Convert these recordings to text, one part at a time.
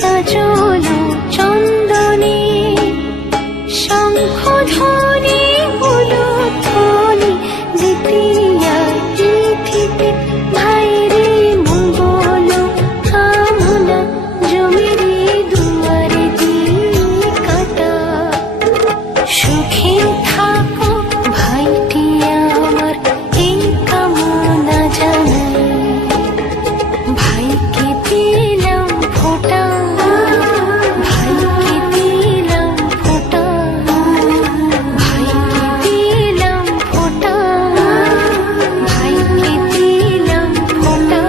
কাজল চন্দনে শঙ্খ ধ্বনি উলুধ্বনি দ্বিতীয়া তিথিতে ভাইরে মঙ্গল কামনা জমিরে দুয়ারে দিয়ে কাটা সুখে থাকো ভাইটি আমার এই কামনা জানাই ভাইকে দিলাম ফোঁটা ভাইকে দিলাম ফোঁটা ভাইকে দিলাম ফোঁটা ভাইকে দিলাম ফোঁটা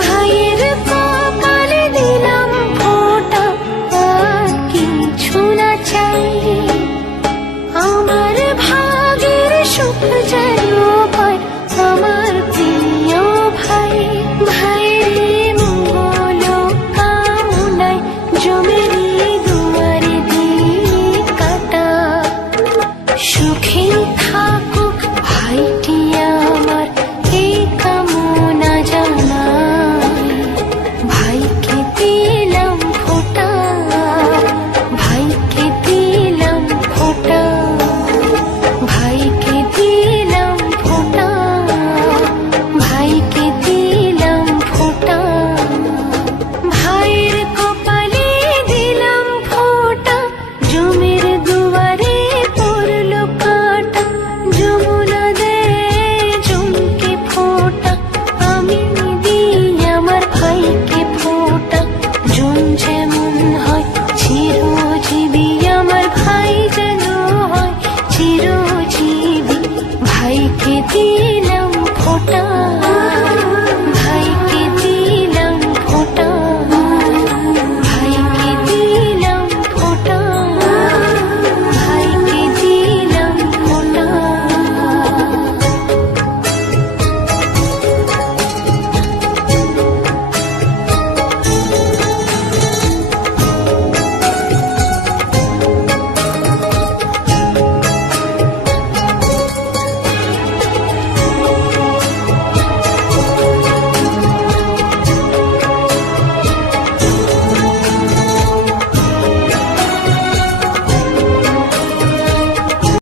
ভাইয়ের কপালে দিলাম ফোঁটা আর কিছু না চাই আমার ভাগের সুখ যেন পায় আমার প্রিয় ভাই ভাইয়ের মঙ্গল কামনায় জমিরে দুয়ারে দিয়ে কাটা সুখে থাকুক ভাইটি আমার এই কামনা জানাই ভাইকে দিলাম ফোঁটা ভাইকে দিলাম ফোঁটা ভাইকে দিলাম ফোঁটা ভাইকে দিলাম ফোঁটা ভাইয়ের কপালে দিলাম ফোঁটা জমির দুয়ারে পড়লো কাটা যমুনা দে চমকে ফোঁটা আমি দিই আমার ভাইকে ফোঁটা জন যেমন হয় চিরজীবী আমার ভাই যেন হয় চিরজীবী ভাইকে দিলাম ফোঁটা